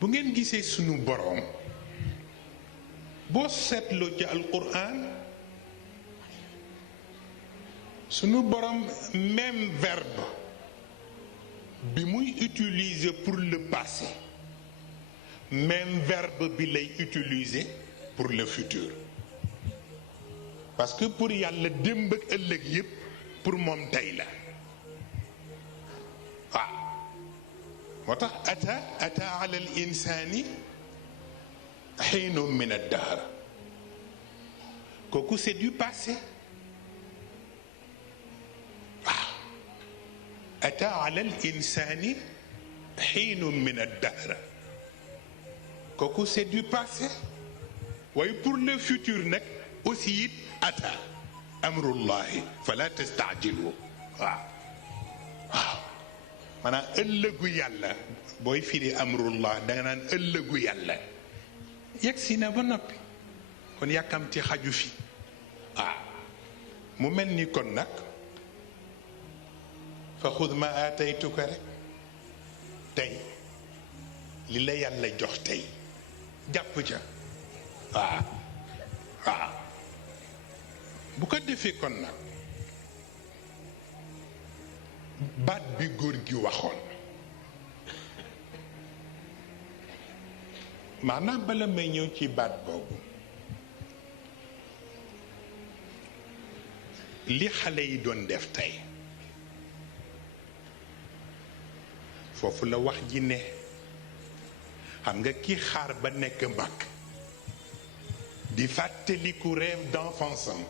bu ngeen gisee sunu boroom boo seetloo ci alquran sunu boroom même verbe bi muy utiliser pour le passé même verbe bi lay utiliser pour le futur parce que pour yàlla démb ak ëllëg yépp pour moom tey la waaw moo tax ata ala al insani xiinun min ad-dahr kooku c'est du passé waaw ata ala al insani xiinun min ad-dahr kooku c'est du passé waaye pour le futur nag aussi it ata amrullahi fala tastaajilu waaw waaw maanaam ëllëgu yàlla booy firi amrullah danga naan ëllëgu yàlla yegg si na ba noppi kon yàkkamti xaju fi mu mel ni kon nag fa xud ma aataytuka rek tey li la yàlla jox tey jàpp ca waaw bu ko defee kon nag baat bi góor gi waxoon maanaam bala may ñëw ci baat boobu li xale yi doon def tey foofu la wax ji ne xam nga ki xaar ba nekk mag di fàttaliku rêve d'enfance am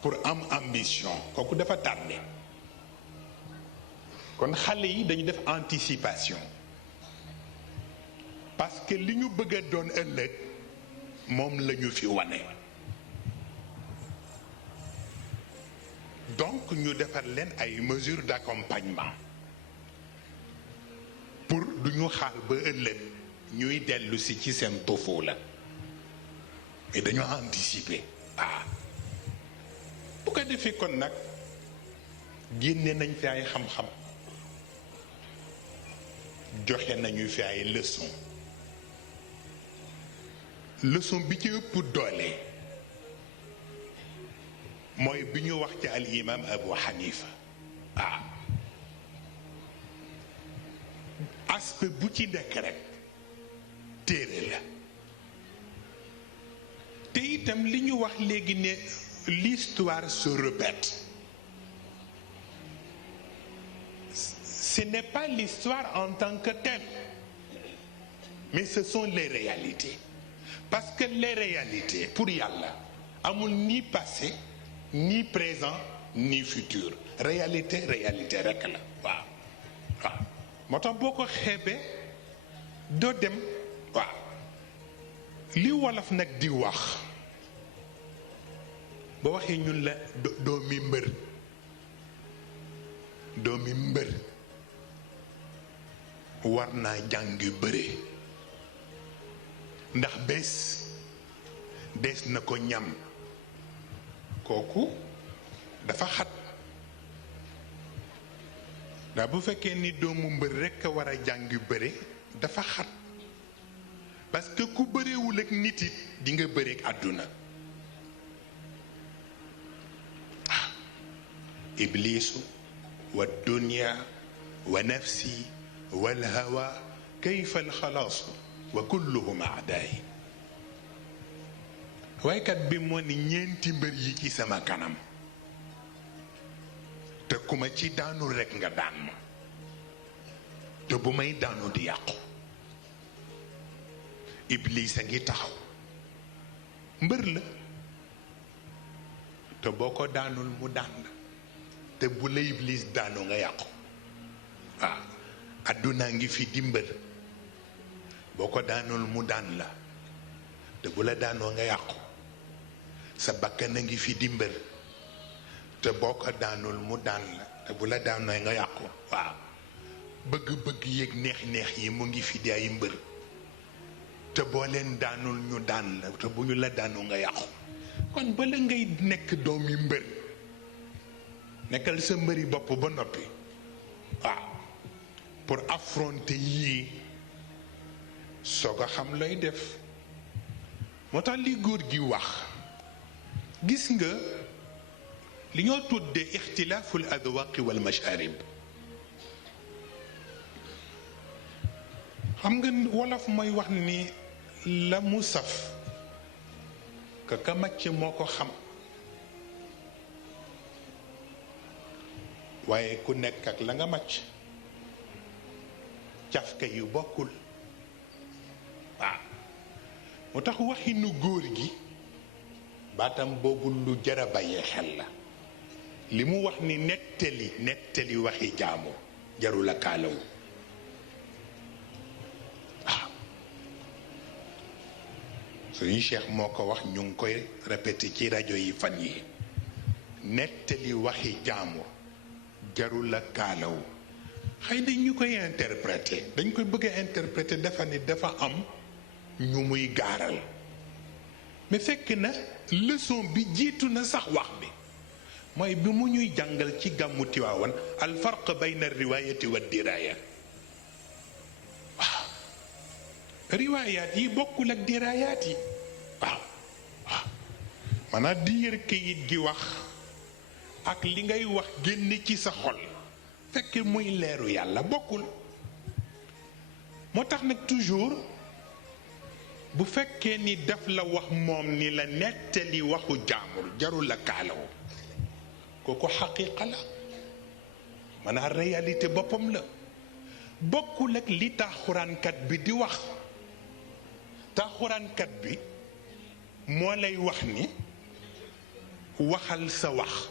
pour am ambition kooku dafa tardé kon xale yi dañu def anticipation parce que li ñu bëgg a doon ëllëg moom la ñu fi wane donc ñu defar leen ay mesures d'accompagnement pour du ñu xaar ba ëllëg ñuy dellu si ci seen tofoo la mais dañoo anticiper bu ko defee kon nag génne nañ fi ay xam-xam joxe nañu fi ay leçon bi ci ëpp doole mooy bi ñu wax ci al imam Abu Hanifa aspect bu ci nekk rek téere la te itam li ñu wax léegi ne l'histoire se répète. Ce n'est pas l'histoire en tant que telle, mais ce sont les réalités. Parce que les réalités, pour Yàlla, amul ni passé, ni présent, ni futur. Réalité rek la. waaw moo tax boo ko xeebee doo dem. waaw li wolof nag di wax ba waxee ñun la doomi mbër war naa jàngi bëre ndax bés des na ko ñam kooku dafa xat ndax bu fekkee ni doomu mbër rekk a war a jàngi bëre dafa xat parce que ku bërewul ak nit it di nga bëre ak àdduna ibliisu wa dunya wa nafsi wal hawa kayfa al xalaas wa kulluhum aadaay waykat bi moo ni ñeenti mbër yi ci sama kanam te ku ma ci daanul rekk nga daan ma te bu may daanu di yàqu Iblis a ngi taxaw mbër la te boo ko daanul mu daan la te bu la Iblis daanoo nga yàqu àdduna ngi fi di mbër boo ko daanul mu daan la te bu la daanoo nga yàqu sa bakkan a ngi fi di mbër te boo ko daanul mu daan la te bu la daanoo nga yàqu bëgg-bëgg yéeg neex-neex yi mu ngi fi di ay mbër te boo leen daanul ñu daan la te bu ñu la daanoo nga yàqu kon bala ngay nekk doomi mbër nekkal sa mbëri bopp ba noppi pour affronter yii soog a xam looy def. moo tax li góor gi wax gis nga li ñoo tuddee ixtilaaful adwaaqi wal masharib. xam nga wolof mooy wax ni la mu saf ka màcc moo ko xam, waaye ku nekk ak la nga màcc cafka yu bokkul. waaw moo tax waxinu góor gi baatam boobu lu jara bàyyee xel la. li mu wax ni nettali waxi jaamu jarul a kaalawu. waaw suñu cheikh moo ko wax, ñu ngi koy répété ci rajo yi fan yi. nettali waxi jaamu jarul a kaalawu. xëy na ñu koy interprété dañ koy bëgg a interprété dafa ni dafa am ñu muy gaaral, mais fekk na leçon bi jiitu na sax wax bi. mooy bi mu ñuy jàngal ci gàmmu Tiwaawan al farq bayna riwaayati wa diraaya. waaw riwaayaat yi bokkul ak diraayaat yi. waaw waaw maanaam di yër kayit gi wax ak li ngay wax génn ci sa xol fekk muy leeru yàlla bokkul. moo tax nag toujours bu fekkee ni daf la wax moom ni la nettali waxu jaamur jarul la kaalawu, kooku xaqiiqa la, maanaam réalité boppam la. bokkul ak li taaxuraankat bi di wax. taaxuraankat bi moo lay wax ni waxal sa wax,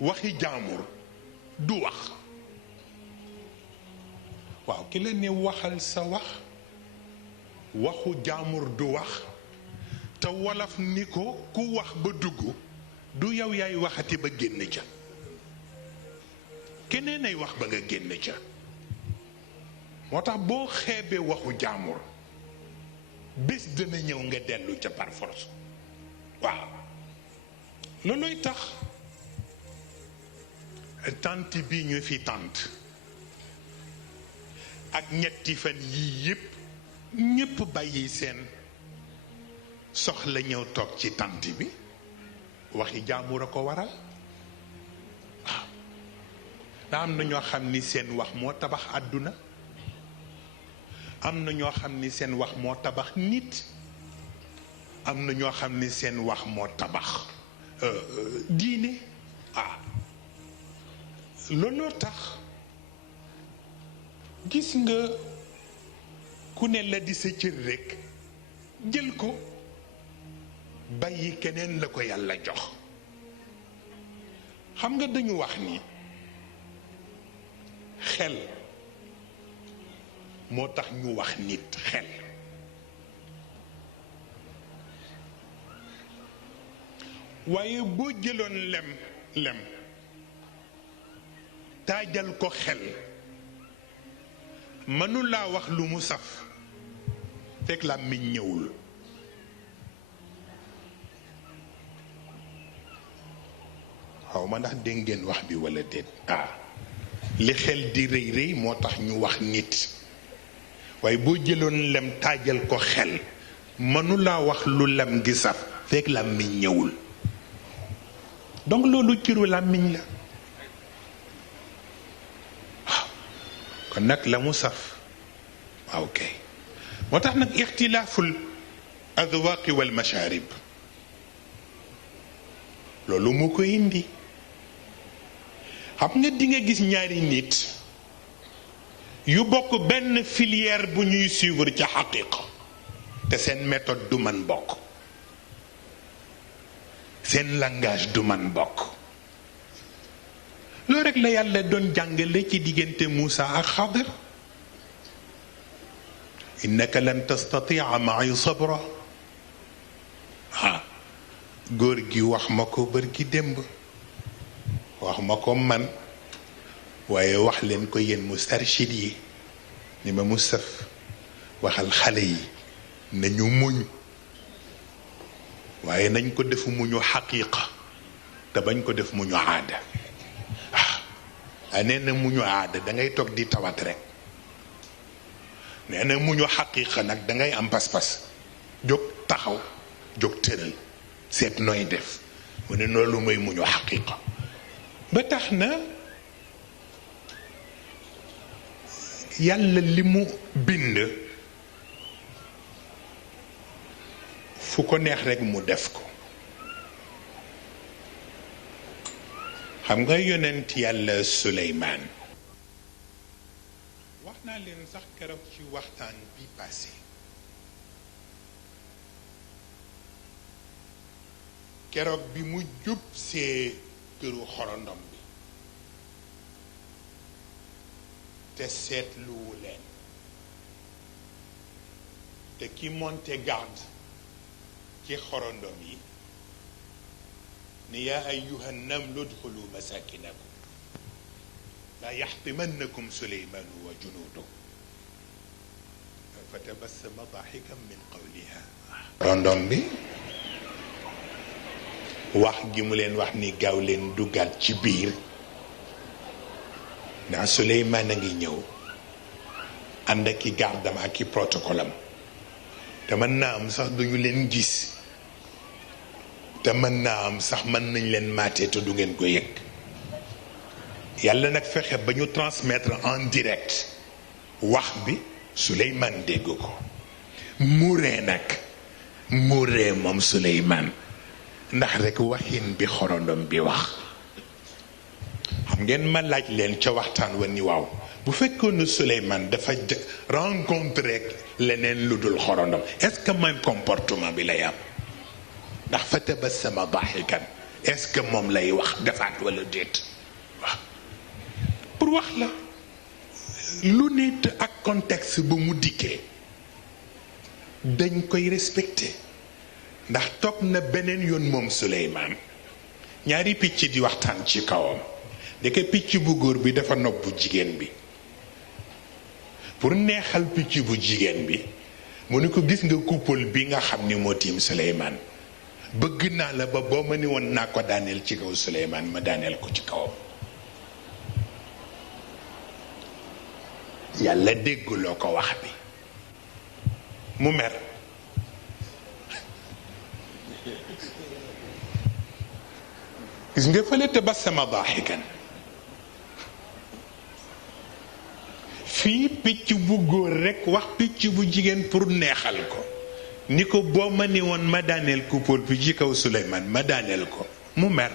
waxi jaamur du wax. waaw ki la ne waxal sa wax, waxu jaamur du wax, te wolof ni ko ku wax ba dugg du yow yaay waxati ba génn ca, keneen ay wax ba nga génn ca. moo tax boo xeebee waxu jaamur bés dana ñëw nga dellu ca par force. waaw loolooy tax tant bi ñu fi tant ak ñetti fan yii yépp ñépp bàyyi seen soxla ñëw toog ci tant bi. waxi jaamur a ko waral. waaw daa am na ñoo xam ni seen wax moo tabax àdduna, am na ñoo xam ni seen wax moo tabax nit, am na ñoo xam ni seen wax moo tabax diine. looloo tax gis nga ku ne la di sa cër rekk jël ko, bàyyi keneen la ko yàlla jox. xam nga dañu wax ni xel moo tax ñu wax nit xel. waaye boo jëloon lem taajal ko xel mënulaa wax lu mu saf fekk làmmiñ ñëwul. xaw ma ndax dégg ngeen wax bi walla déet. li xel di rëy rëy moo tax ñu wax nit, waaye boo jëloon lem taajal ko xel mënulaa wax lu lem gi saf fekk làmmiñ ñëwul. donc loolu ciru làmmiñ la. waaw kon nag la mu saf waaw kay. moo tax nag ixtilaaful adwaaqi wal masharib loolu moo ko indi. xam nga di nga gis ñaari nit yu bokk benn filière bu ñuy suivre ca xaqiqa te seen méthode du man bokk, seen langage du man bokk. loolu rek la yàlla doon jàngale ci diggante Moussa ak Xadir. innaka lan tastatia ma'i sabra. góor gi wax ma ko bërki démb, wax ma ko man, waaye wax leen ko yéen mustarshid yi ni ma Mustaf waxal xale yi nañu muñ, waaye nañ ko def muñu xaqiiqa te bañ ko def muñu aada. nee na muñu aada da ngay toog di tawat rek, nee na muñu xaqiiqa nag dangay am pas-pas jóg taxaw jóg tëral seet nooy def mu ne loolu mooy muñu xaqiiqa ba tax na yàlla li mu bind fu ko neex rekk mu def ko xam nga yonent yàlla Suleymaan wax naa leen sax keroog ci waxtaan bi passé keroog bi mu jub see këru xorondom bi te seetluwu leen te ki monte garde ci xorondom yi ni yaa ayyuha namlu udxulu masakinakum laa yaxtimannakum suleymaanu wa junuudu fa tabassama daaxikan min qawliha xorondom bi wax gi mu leen wax ni gaaw leen duggaat ci biir ndax Suleymaan a ngi ñëw ànd ak i gardam ak i protocole am te mën naa am sax duñu leen gis te mën naa am sax mën nañ leen maate te du ngeen ko yëg yàlla nag fexe ba ñu transmettre en direct wax bi Suleymaan dégg ko muuree nag muuree moom Suleymaan ndax rekk waxin bi xorondom bi wax xam ngeen ma laaj leen ca waxtaan wa ni waaw bu fekkoon ne Suleymaan dafa rencontré leneen lu dul xorondom est-ce que même comportement bi lay am ndax fa tabassama daaxikan est-ce que moom lay wax defaat wala déet waaw pour wax la lu nit ak contexte bu mu dikkee dañ koy respecté ndax toog na beneen yoon moom Suleymaan ñaari picc di waxtaan ci kawam ndeke picc bu góor bi dafa nopp bu jigéen bi pour neexal picc bu jigéen bi mu ni ko gis nga couple bi nga xam ni moo tiim Suleymaan bëgg naa la ba boo ma ni woon naa ko daaneel ci kaw Suleymaan ma daaneel ko ci kawam yàlla dégguloo ko wax bi mu mer gis nga fële tabassama daaxikan fii picc bu góor rekk wax picc bu jigéen pour neexal ko ni ko boo ma ni woon ma daaneel couple bi ci kaw Suleymaan ma daaneel ko mu mer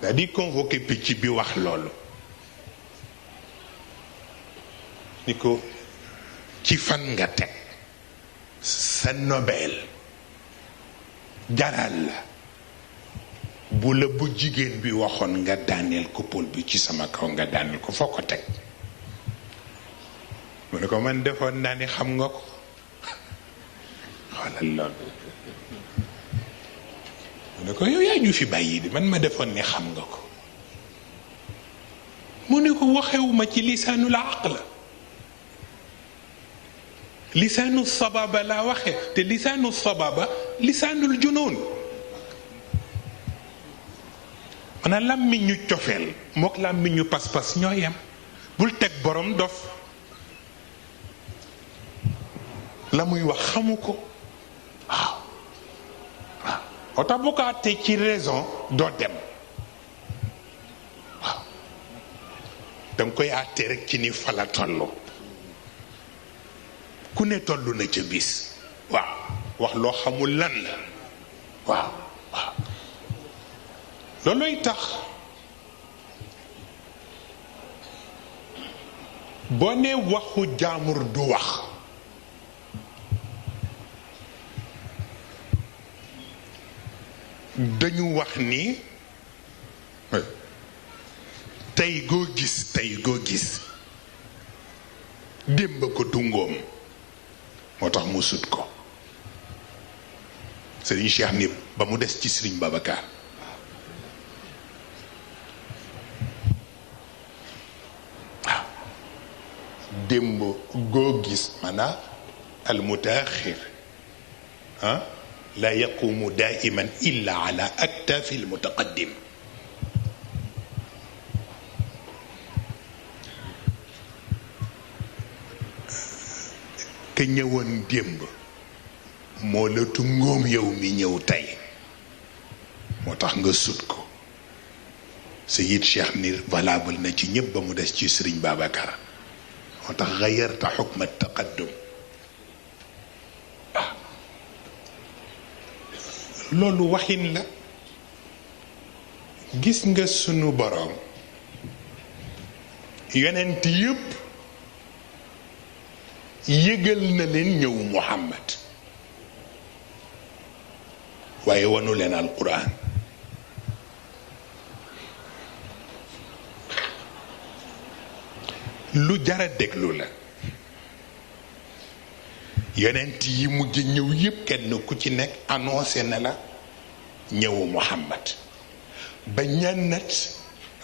daa di convoqué picc bi wax loolu ni ko ci fan nga teg sa nobel jaral la bu la bu jigéen bi waxoon nga daaneel couple bi ci sama kaw nga daaneel ko foo ko teg mu ne ko man defoon naa ni xam nga ko xoolal loolu mu ne ko yow yaa ñu fi bàyyi di man ma defoon ni xam nga ko mu ne ko waxewuma ci lisaanul aql lisaanu sababa laa waxe te lisaanu sababa lisaanul junoon maanaam làmmiñ ñu cofeel mook làmmiñ ñu pas-pas ñoo yem bul teg borom dof la muy wax xamu ko waaw waaw moo tax bu ko àttee ci raison doo dem waaw danga koy àttee rek ci ni fa la tollu ku ne tollu na ca bis waaw wax loo xamul lan la waaw waaw loolooy tax boo nee waxu jaamur du wax dañu wax ni tey goo gis démb ko tungoom moo tax mu sut ko Sëriñ Cheikh ni ba mu des ci Sëriñ Babacar waaw démb goo gis maanaam al mutaaxir la yaqumu daiman illa ala aktaafi al mutaqaddim ka ñëwoon démb moo la tungoom yow mi ñëw tey moo tax nga sut ko Seyid Cheikh ni valable na ci ñëpp ba mu des ci Sëriñ Babacar moo tax xayarta xukma taqaddum loolu waxin la gis nga sunu boroom yonent yépp yëgal na leen ñëw Muhammad waaye wanu leen alquran lu jara déglu la yonent yi mujj ñëw yépp kenn ku ci nekk annoncé na la ñëwu Muhammad ba ñaanat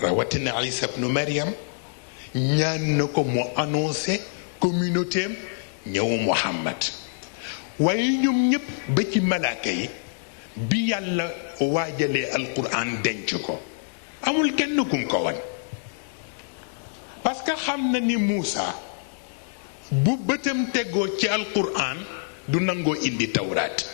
rawatina Isa ibnu Maryam ñaan na ko mu annoncé communauté am ñëwu Muhammad waaye ñoom ñépp ba ci malaaka yi bi yàlla waajalee alquran denc ko amul kenn kum ko wan parce que xam na ni Muusa bu bëtam tegoo ci alquran du nangoo indi tawraat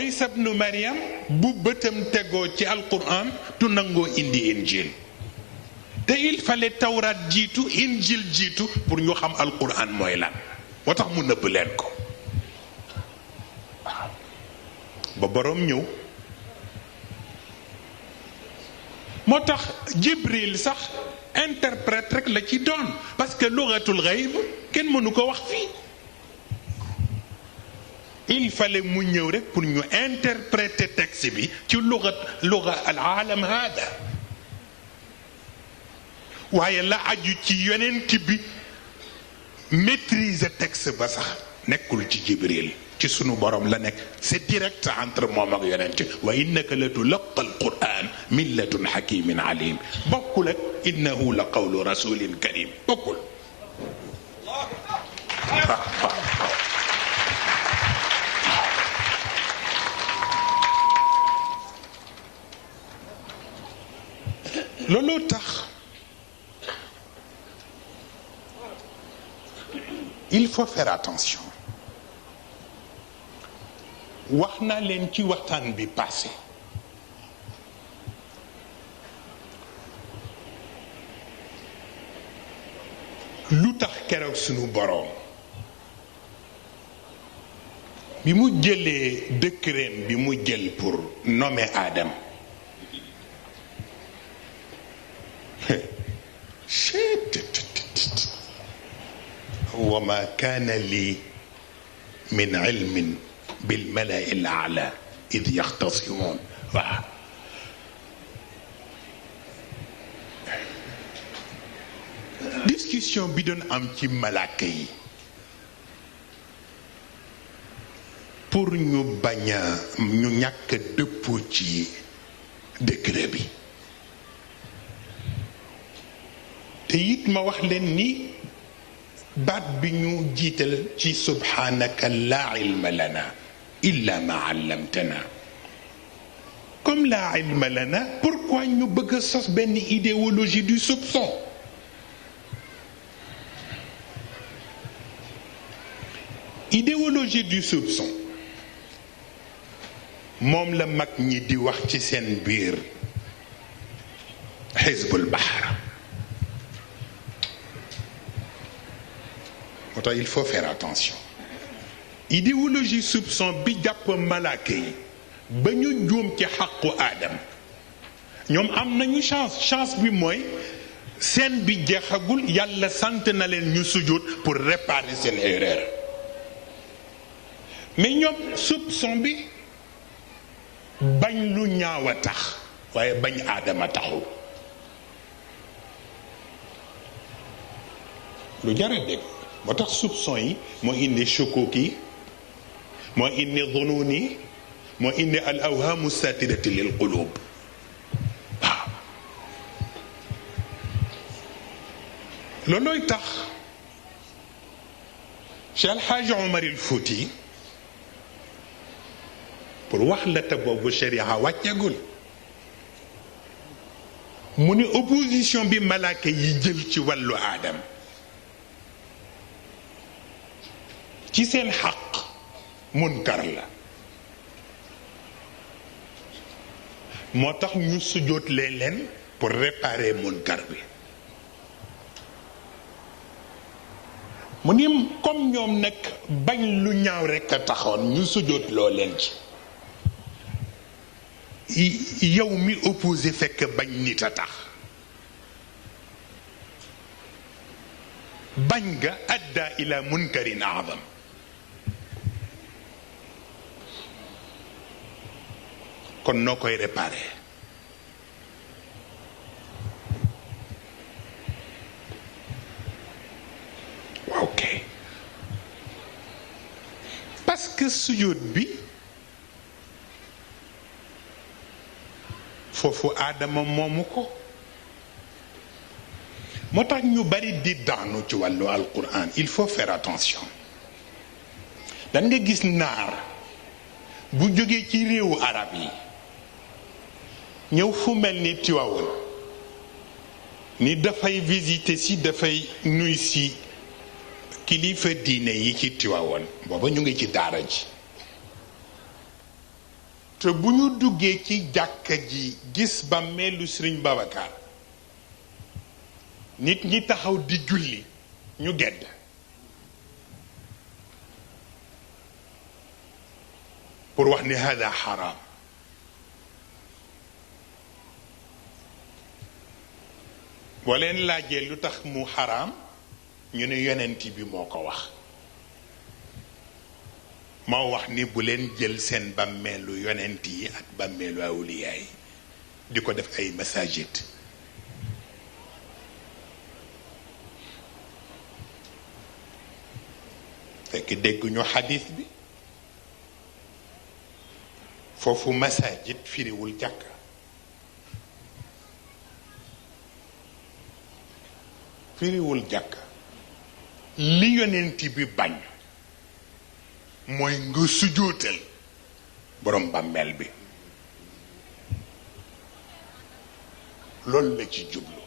Isa ibnu Maryam bu bëtam tegoo ci alquran du nangoo indi injil te il fallait tawraat jiitu injil jiitu pour ñu xam alquran mooy lan moo tax mu nëbb leen ko ba boroom ñëw moo tax Jibril sax interprète rek la ci doon parce que lugatul ghaib kenn mënu ko wax fii il fallait mu ñëw rek pour ñu interpréter texte bi ci luga al aalam hada waaye la aju ci yonent bi maîtriser texte ba sax nekkul ci Jibril ci sunu borom la nekk c'est direct entre moom ak yonent wa innaka la tulaqqa alquran min ladun hakimin alim bokkul ak innahu la qawlu rasulin karim bokkul looloo tax il faut faire attention wax naa leen ci waxtaan bi passé lu tax keroog sunu boroom bi mu jëlee décret bi mu jël pour nommer Adam wa ma kaana li min ilmin bil mala'i al-a'la id yaxtasimuun waaw discussion bi doon am ci malaaka yi pour ñu bañ a ñu ñàkk dëppoo ci décret bi te it ma wax leen ni baat bi ñu jiital ci subhanaka laa ilma lana illa ma allamtana comme laa ilma lana pourquoi ñu bëgg a sos benn idéologie du soupçon idéologie du soupçon moom la mag ñi di wax ci seen biir xisbul bahar moo tax il faut faire attention idéologie soupçon bi jàpp malaaka yi ba ñu juum ci xaqu aadam ñoom am nañu chance bi mooy seen bi jeexagul yàlla sant na leen ñu sujjóot pour réparer seen erreur mais ñoom soupçon bi bañ lu ñaaw a tax waaye bañ aadama taxul lu jara dégg moo tax soupçon yi moo indi shukuk yi moo indi zunun yi moo indi al awhaamu satirati lil qulub waaw loolooy tax Cheikh El Hadj Omar El Fouti pour wax la te boobu sharia wàccegul mu ni opposition bi malaaka yi jël ci wàllu aadam ci seen xaq munkar la moo tax ñu sujjóot leen pour réparer munkar bi mu ni comme ñoom nag bañ lu ñaaw rekk a taxoon ñu sujjóot loo leen ci yow mi opposé fekk bañ nit a tax bañ nga adda ila munkarin aadam kon noo koy réparer ok parce que sujjóot bi foofu aadama moomu ko moo tax ñu bari di daanu ci wàllu alquran il faut faire attention dan nga gis naar bu jógee ci réewu arab yi ñëw fu mel ni Tiwaawan ni dafay visiter si dafay nuy si kilifa diine yi ci Tiwaawan booba ñu ngi ci daara ji te bu ñu duggee ci jàkka ji gis bàmmeelu Sëriñ Babacar nit ñi taxaw di julli ñu gedd pour wax ni hada xaraam boo leen laajee lu tax mu xaraam ñu ne yonent bi moo ko wax moo wax ni bu leen jël seen bàmmeelu yonent yi ak bàmmeelu awliyaa yi di ko def ay masajid fekk dégguñu xadis bi foofu masajid firiwul jàkka firiwul jàkka li yonent bi bañ mooy nga sujjóotal borom bàmmeel bi loolu la ci jublu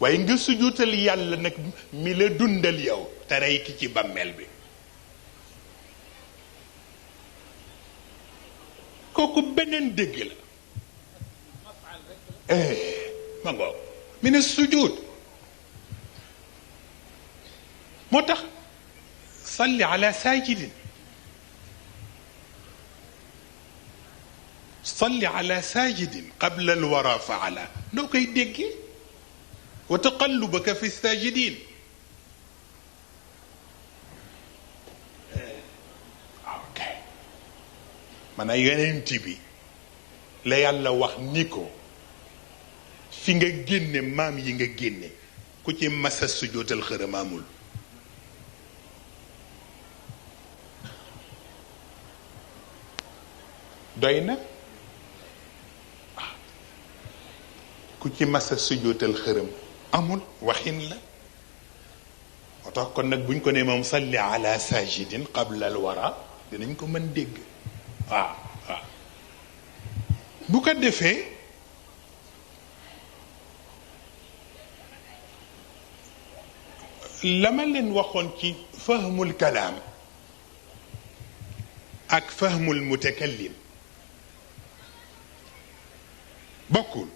waaye nga sujjóotal yàlla nag mi la dundal yow te rey ki ci bàmmeel bi kooku beneen dégg la ma ngoo mi ne sujjóot moo tax salli ala saajidin salli ala saajidin qabla alwara faala noo koy déggee wa taqallubaka fi saajidin ok man a yonent bi la yàlla wax ni ko fi nga génne maam yi nga génne ku ci masa sujootal xërëm amul doy na ku ci masa sujootal xërëm amul waxin la moo tax kon nag buñ ko ne moom salli ala sajidin qabla al wara dinañ ko mën dégg waaw waaw bu ko defee la ma leen waxoon ci fahmul kalaam ak fahmul mutakallim bokkul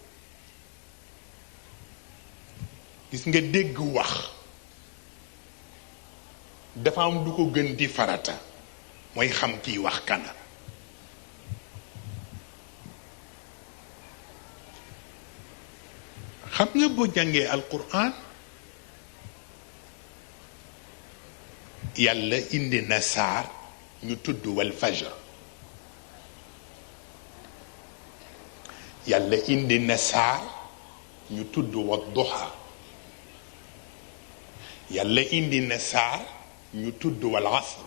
gis nga dégg wax dafa am du ko gën di farata mooy xam kiy wax kana xam nga boo jàngee alquran yàlla indi na saar ñu tudd wal fajr yàlla indi na saar ñu tudd wa duha yàlla indi na saar ñu tudd wal asr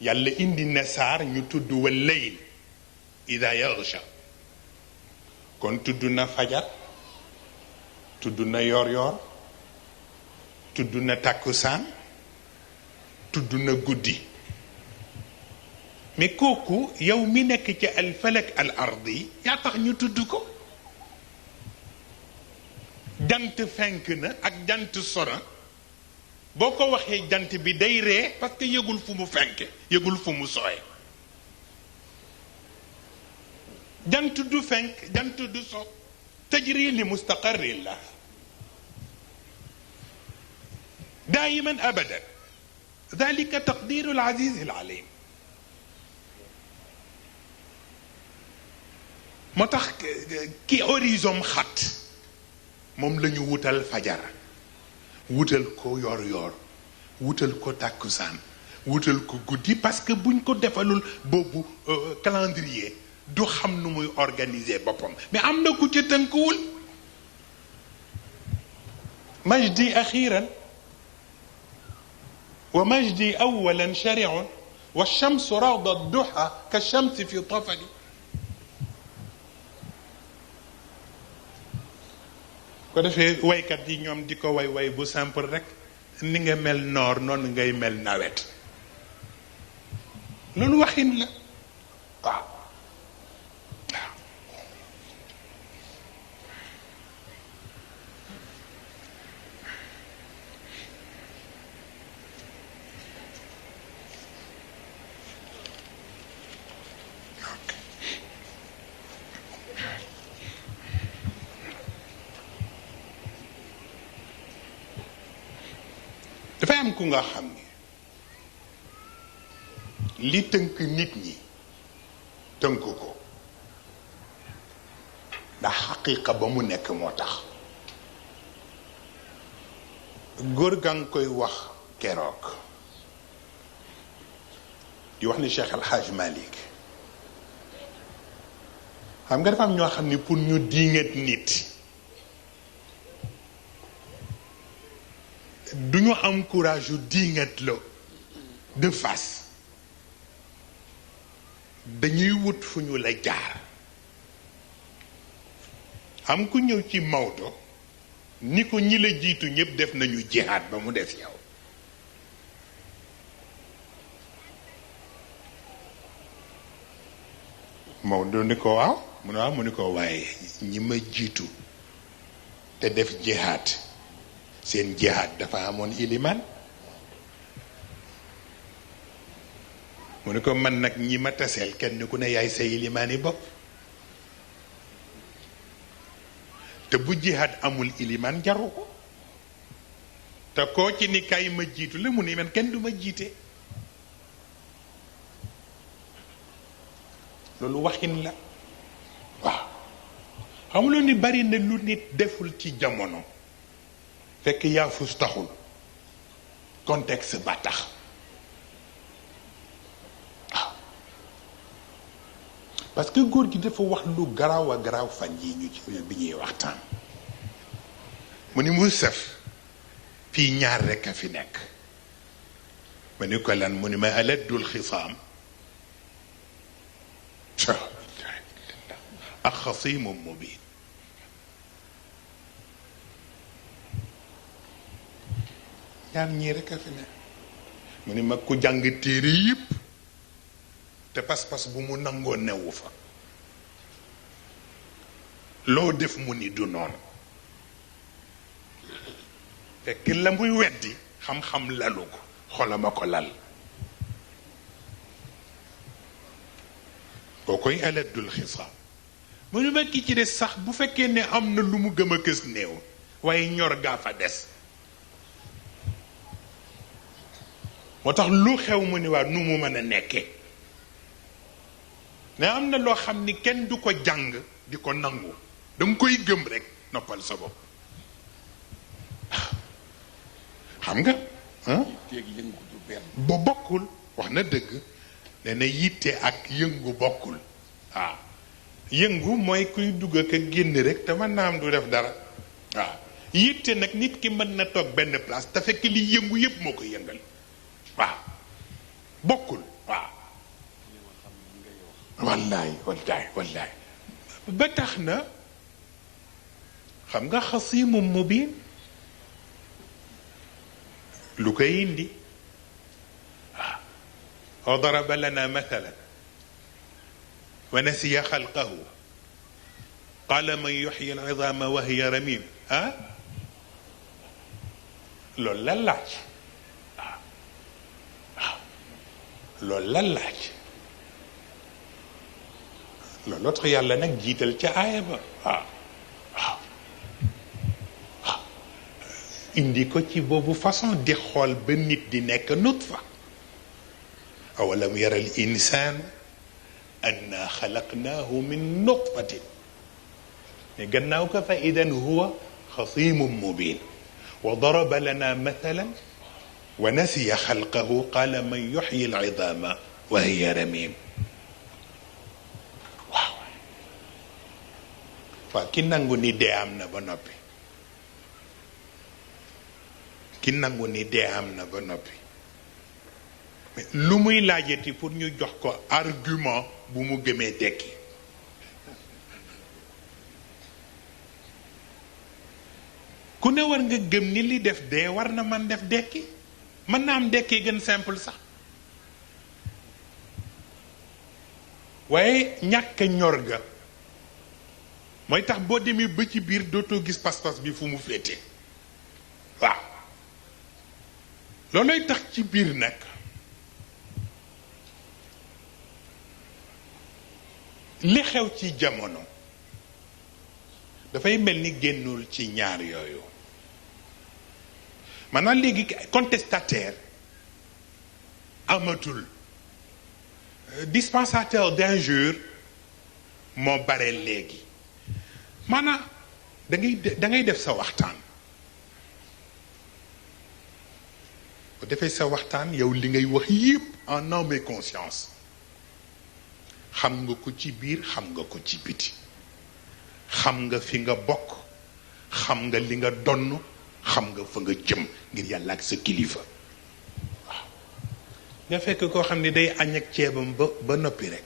yàlla indi na saar ñu tudd wal layl ida yaghsha kon tudd na fajar tudd na yor yor tudd na takkusaan tudd na guddi mais kooku yow mi nekk ci al falak al ardi yaa tax ñu tudd ko jant fenk na ak jant sona boo ko waxee jant bi day ree parce que yëgul fu mu fenke yëgul fu mu sooye jant du fenk jant du so tajri li mustaqarrin la daayiman abadan dalika taqdiru al aziz al alim moo tax ki horizon xat moom la ñu wutal fajar wutal ko yor yor wutal ko tàkkusaan wutal ko guddi parce que buñ ko defalul boobu calendrier du xam nu muy organiser boppam mais am na ku ca tënkuwul majdi axiran wa majdi awalan shariun wa shamsu rawda duha ka shamsi fi tafali ko defee waykat yi ñoom di ko way bu simple rek ni nga mel noor noonu ngay mel nawet loolu waxin la waaw dafay am ku nga xam ne li tënk nit ñi tënk ko ndax xaqiiqa ba mu nekk moo tax góor gaa ngi koy wax keroog di wax ni Cheikh El Hadj Malick xam nga dafa am ñoo xam ni pour ñu diingat nit du ñu am courage yu diingat la de face dañuy wut fu ñu la jaar am ku ñëw ci Maodo ni ko ñi la jiitu ñëpp def nañu jihaad ba mu des yow Maodo ni ko waaw mu ne waaw mu ni ko waaye ñi ma jiitu te def jihaad seen jihaad dafa amoon ilimaan mu ne ko man nag ñi ma taseel kenn ku ne yaay sa ilimaan yi bopp te bu jihaad amul ilimaan jaru ko te koo ci ni kay ma jiitu la mu ni man kenn du ma jiite loolu waxin la waaw xamuloo ni bari na lu nit deful ci jamono fekk yaa fus taxul contexte ba tax waaw parce que góor gi dafa wax lu garaaw a garaaw fan yi ñu ci bi ñuy waxtaan mu ni mu sef fii ñaar rekk a fi nekk ma ni ko lan mu ni ma aladdul xisaam ak xasimum mubin ñaar ñii rek a fi ne mu ni mag ku jàng téere yëpp te pas-pas bu mu nangoo newu fa loo def mu ni du noonu fekk la muy weddi xam-xam lalu ko xolama ko lal boo koy aladdul xisaab mu ni ma ki ci des sax bu fekkee ne am na lu mu gëm a kës néew waaye ñor gaa fa des moo tax lu xew mu ni waa nu mu mën a nekkee ne am na loo xam ni kenn du ko jàng di ko nangu danga koy gëm rek noppal sa bopp xam nga ba bokkul wax na dëgg nee na yitte ak yëngu bokkul waaw yëngu mooy kuy dugg ak a génn rek te mën naa am du def dara waaw yitte nag nit ki mën na toog benn place te fekk li yëngu yëpp moo ko yëngal waaw bokkul waaw wallaay ba tax na xam nga xasimum mubin lu koy indi waaw wa daraba lana mathalan wa nasiya xalqahu qala man yuxyi al idama wa hiya ramim loolu la laaj waaw waaw loolu la laaj looloo tax yàlla nag jiital ca aaya ba waaw waaw waaw indi ko ci boobu façon di xool ba nit di nekk nutfa awalam yara al insaan anna xalaqnaahu min nutfatin ne gannaaw ko fa idan huwa xasimun mubin wa daraba lana mathalan wa nasiya xalqahu qala man yuxyi al idama wa hiya ramim waaw waaw ki nangu ni dee am na ba noppi ki nangu ni dee am na ba noppi mais lu muy laajati pour ñu jox ko argument bu mu gëmee dekki ku ne war nga gëm ni li def dee war na man def dekki mën na am dekki gën simple sax waaye ñàkk ñor ga mooy tax boo demee ba ci biir dootoo gis pas-pas bi fu mu féete waaw loolooy tax ci biir nag li xew ci jamono dafay mel ni génnul ci ñaar yooyu maanaam léegi contestataire amatul dispensateur d'injure moo bare léegi maanaam da ngay def sa waxtaan bu defee sa waxtaan yow li ngay wax yépp en âme et conscience xam nga ko ci biir xam nga ko ci biti xam nga fi nga bokk xam nga li nga donn xam nga fa nga jëm ngir yàlla ak sa kilifa waaw nga fekk koo xam ne day añ ak ceebam ba noppi rek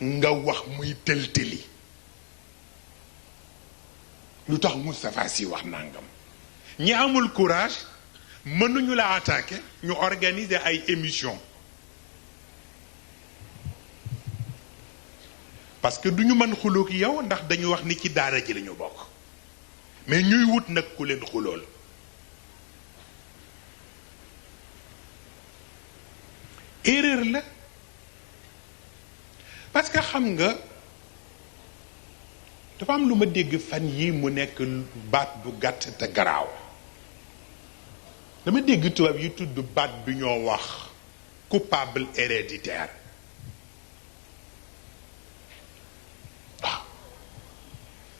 nga wax muy tël-tëli lu tax Moustapha Sy wax nangam ñi amul courage mënuñu la attaquer ñu organiser ay émission parce que du ñu mën xuloog yow ndax dañu wax ni ci daara ji lañu bokk mais ñuy wut nag ku leen xulool erreur la parce que xam nga dafa am lu ma dégg fan yi mu nekk baat bu gàtt te garaaw dama dégg tubaab yi tudd baat bi ñoo wax coupable héréditaire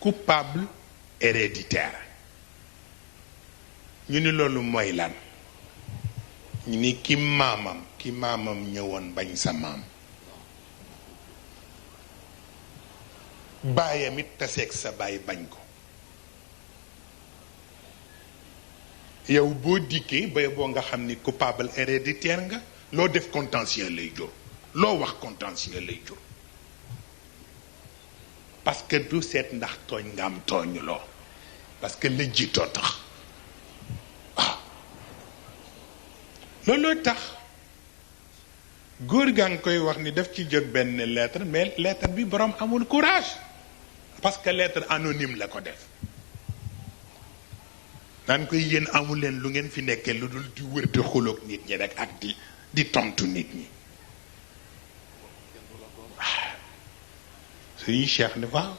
coupable héréditaire ñu ni loolu mooy lan ñu ni ki maamam ñëwoon bañ sa maam baayam it taseeg sa baay bañ ko yow boo dikkee bay boo nga xam ni coupable héréditaire nga loo def contentieux lay jur loo wax contentieux lay jur parce que du seet ndax tooñ nga am tooñ loo parce que la jiitoo tax waaw looloo tax góor gaa ngi koy wax ni daf ci jot benn lettre mais lettre bi boroom amul courage parce que lettre anonyme la ko def naan koy yéen amul leen lu ngeen fi nekkee lu dul di wër di xuloog nit ñi rek ak di tontu nit ñi suñuy cheikh ne waaw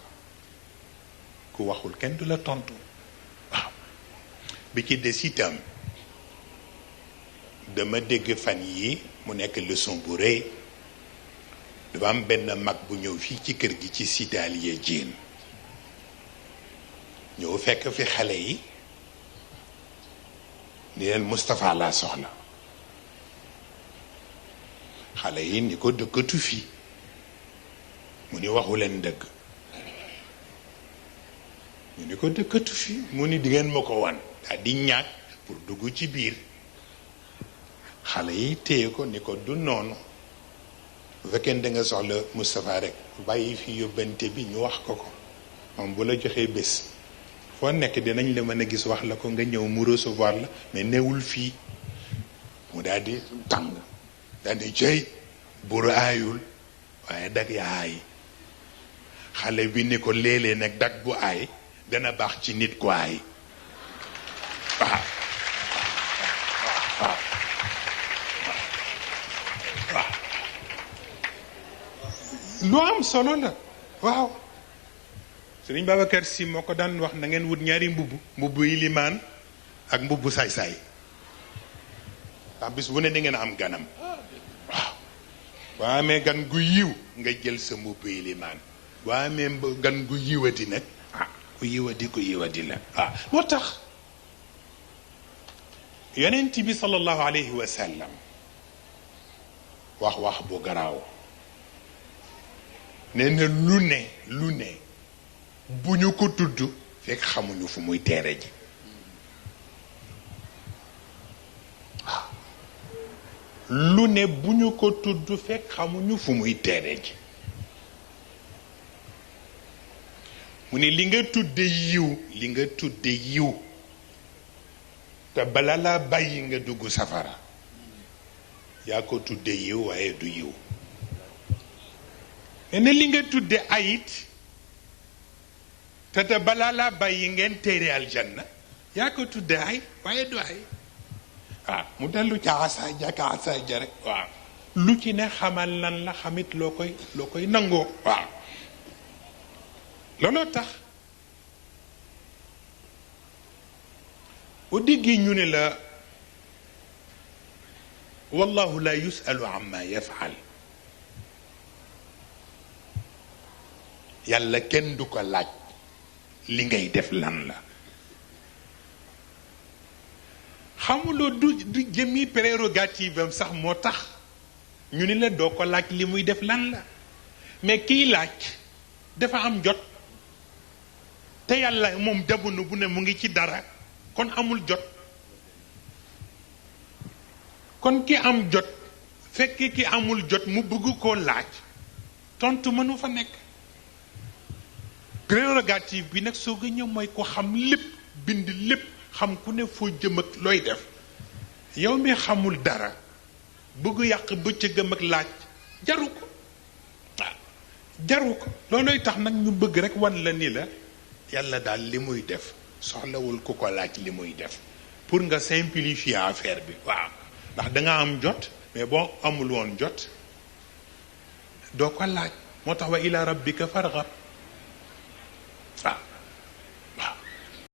ku waxul kenn du la tontu waaw bi ci des itam dama dégg fan yi mu nekk leçon bu rëy dafa am benn mag bu ñëw fii ci kër gi ci cité Allié Diène ñëw fekk fi xale yi ni leen Moustapha laa soxla xale yi ni ko dëkkatu fii mu ni waxu leen dëgg ñu ni ko dëkkatu fi mu ni di ngeen ma ko wan daal di ñaag pour dugg ci biir xale yi téye ko ni ko du noonu bu fekkee da nga soxla Moustapha rek bàyyi fi yóbbante bi ñu wax ko ko moom bu la joxee bés foo nekk dinañ la mën a gis wax la ko nga ñëw mu recevoir la mais newul fii mu daal di tàng daal di jëy buru aayul waaye dag yaa aay xale bi ni ko léeg-léeg nag dag bu aay dana baax ci nit ku aay waaw waaw waaw lu am solo la waaw. Sëriñ Babacar Si moo ko daan wax na ngeen wut ñaari mbubbu yi limaan ak mbubbu saay-saay ndax bis bu ne di ngeen am ganam waaw. boo amee gan gu yiw nga jël sa mbubbu yi limaan boo amee gan gu yiwati nag ku yiwati la waaw. moo tax yonent bi sallallahu alayhi wa sallam wax bu garaaw nee na lu ne bu ñu ko tudd fekk xamuñu fu muy teere ji waaw. lu ne bu ñu ko tudd fekk xamuñu fu muy teere ji mu ne li nga tudde yiw te bala laa bàyyi nga dugg safara yaa ko tudde yiw waaye du yiw. ne li nga tudde ayit te balaa laa bàyyi ngeen téere aljanna yaa ko tudde ay waaye du ay. mu dellu ca asaaja rek waaw. lu ci ne xamal lan la xamit loo koy nangoo waaw. looloo tax bu déggee ñu ne la wallahu la yusalu amma yafal yàlla kenn du ko laaj li ngay def lan la. xamuloo du jëmmi prérogative am sax moo tax ñu ni la doo ko laaj li muy def lan la mais kiy laaj dafa am jot te yàlla moom jamono bu ne mu ngi ci dara kon amul jot. kon ki am jot fekk ki amul jot mu bëgg koo laaj tontu mënu fa nekk. prérogative bi nag soo ko ñëw mooy ko xam lépp bind lépp xam ku ne foo jëm ak looy def yow mi xamul dara bëgg yàq bëccëgam ak laaj jaru ko waaw jaru ko. loolooy tax nag ñu bëgg rek wan la ni la yàlla daal li muy def soxlawul ku ko laaj li muy def pour nga simplifier affaire bi waaw. ndax danga am jot mais boo amul woon jot doo ko laaj moo tax wa ila rabbika farghab